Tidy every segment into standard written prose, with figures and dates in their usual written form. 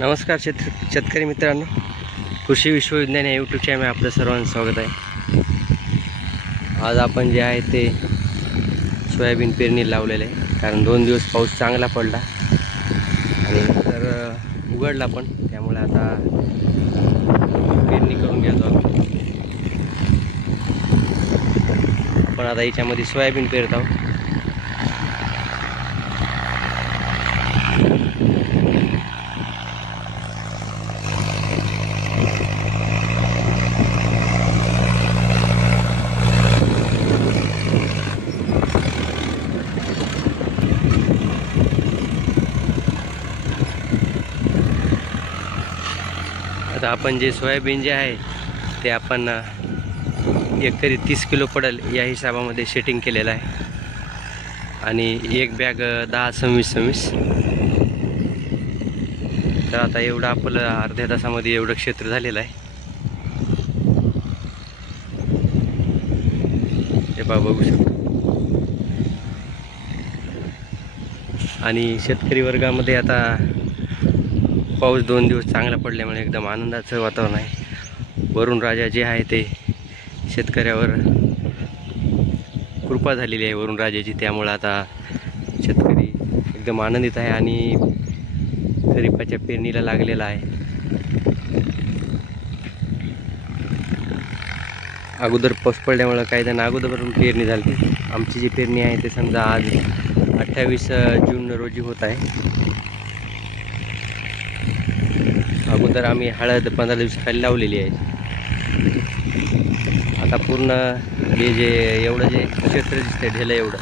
नमस्कार शेतकरी मित्रांनो, कृषी विश्वविज्ञान या यूट्यूब चॅनल आपलं सर्वांचं स्वागत आहे। आज आपण जे आहे ते सोयाबीन पेरणी लावलेले आहे, कारण 2 दिवस पाऊस चांगला पडला आणि नंतर उघडला पण, त्यामुळे आता पेरणी करून घ्यायचो आपण आता याच्यामध्ये सोयाबीन पेरत आहोत। आता आपण जे सोयाबीन जे आहे ते आपण एकरी 30 किलो पडेल या हिशोबामध्ये सेटिंग केलेलं आहे आणि एक बॅग 10-26 तर आता एवढं आपलं अर्ध्या तासामध्ये एवढं क्षेत्र झालेलं आहे। हे बघू शकतो। आणि शेतकरी वर्गामध्ये आता पाऊस 2 दिवस चांगला पडल्यामुळे एकदम आनंदाचं वातावरण आहे। वरुण राजा जे आहे ते शेतकऱ्यावर कृपा झालेली आहे वरुण राजाची, त्यामुळे आता शेतकरी एकदम आनंदित आहे आणि खरीपाच्या पेरणीला लागलेला आहे। अगोदर पाऊस पडल्यामुळे काही जण अगोदरपासून पेरणी झाली। आमची जी पेरणी आहे ते समजा आज 28 जून रोजी होत आहे। अगोदर आम्ही हळद 15 दिवसाखाली लावलेली आहे। आता पूर्ण हे जे एवढं जे क्षेत्र दिसतंय ढेलं एवढं,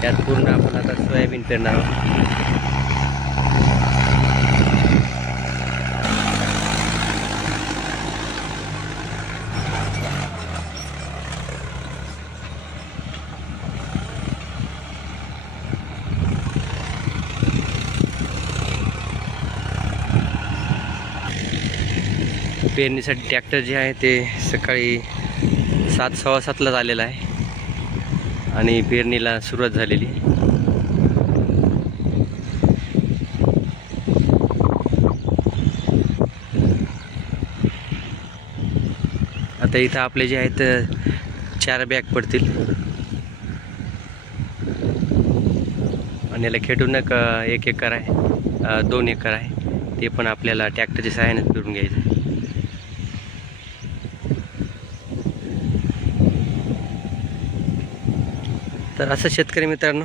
त्यात पूर्ण आपण आता सोयाबीन पेरणार आहोत। पेरणीसाठी ट्रॅक्टर जे आहे ते सकाळी 7:15 आलेला आहे आणि पेरणीला सुरुवात झालेली। आता इथं आपले जे आहेत 4 बॅग पडतील आणि याला खेटून 1 एकर आहे, 2 एकर आहे, ते पण आपल्याला ट्रॅक्टरच्या सहाय्याने पेरून घ्यायचं। तर असं शेतकरी मित्रांनो,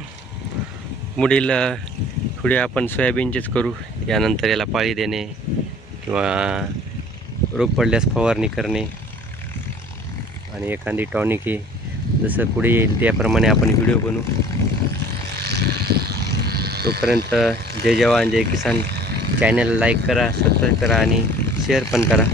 पुढे आपण सोयाबीनचेच करू। यानंतर याला पाळी देणे किंवा रोग पडल्यास फवारणी करणे आणि एखादी टॉनिक जसं पुढे येईल त्याप्रमाणे आपण व्हिडिओ बनवू। तोपर्यंत जय जवान जय किसान, चॅनल लाईक करा, सबस्क्राईब करा आणि शेअर पण करा।